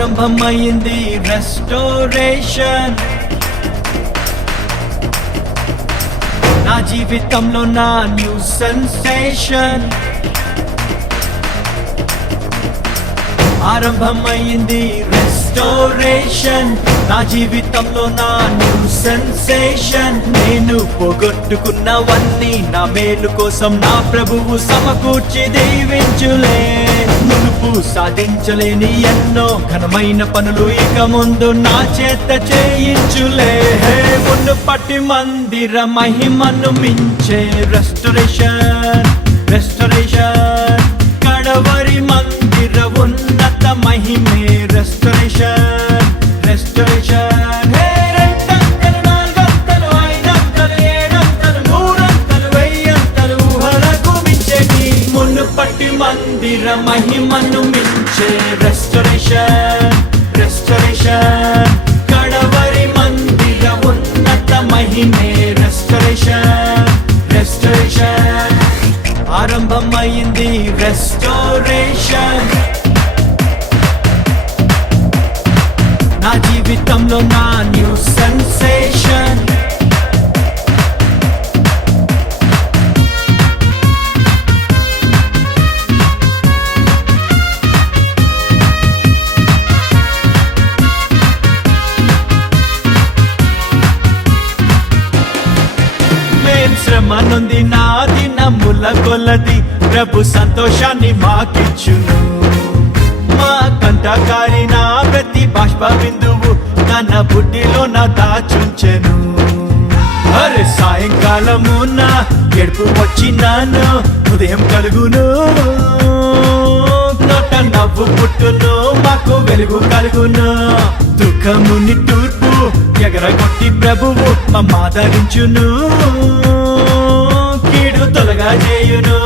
ఆరంభమైంది రెస్టోరేషన్. నా జీవితంలో నా న్యూ సెన్సేషన్. ఆరంభమైంది రెస్టోరేషన్. నా జీవితంలో నా న్యూ సెన్సేషన్. నేను పోగొట్టుకున్నవన్నీ నా మేలు కోసం నా ప్రభువు సమకూర్చి దీవించులే. మునుపు సాధించలేని ఎన్నో ఘనమైన పనులు ఇక ముందు నా చేత చేయించులే. మునుపటి మందిర మహిమను మించే రెస్టోరేషన్. రెస్టోరేషన్ కడవరి మందిర ఉన్నత మహిమే రెస్టోరేషన్. రెస్టోరేషన్ రెండంతలు, నాలుగంతలు, ఐదంతలు, ఏడంతలు, నూరంతలు, వెయ్యంతలు ఊహలకు మించేటి మునుపటి మందిర మహిమను మించే రెస్టోరేషన్. రెస్టోరేషన్ కడవరి మందిర ఉన్నత మహిమే రెస్టోరేషన్. రెస్టోరేషన్ ఆరంభమైంది రెస్టోరేషన్. నా జీవితంలో నా న్యూ సెన్సేషన్. శ్రమ నొంది నా దినముల కొలది ప్రభు సంతోషాన్ని మాకిచ్చును. మా కంటకారి నా ప్రతి బాష్ప బిందువు తన బుడ్డిలో నా దాచుంచెను. అరే సాయంకాలము నా ఎడుపు వచ్చినాను, ఉదయం కలుగును, నోట నవ్వు పుట్టును, మాకు వెలుగు కలుగును. దుఃఖముని తూర్పు ఎగరగొట్టి ప్రభువు మమ్మాదరించును. కీడు తొలగా చేయును,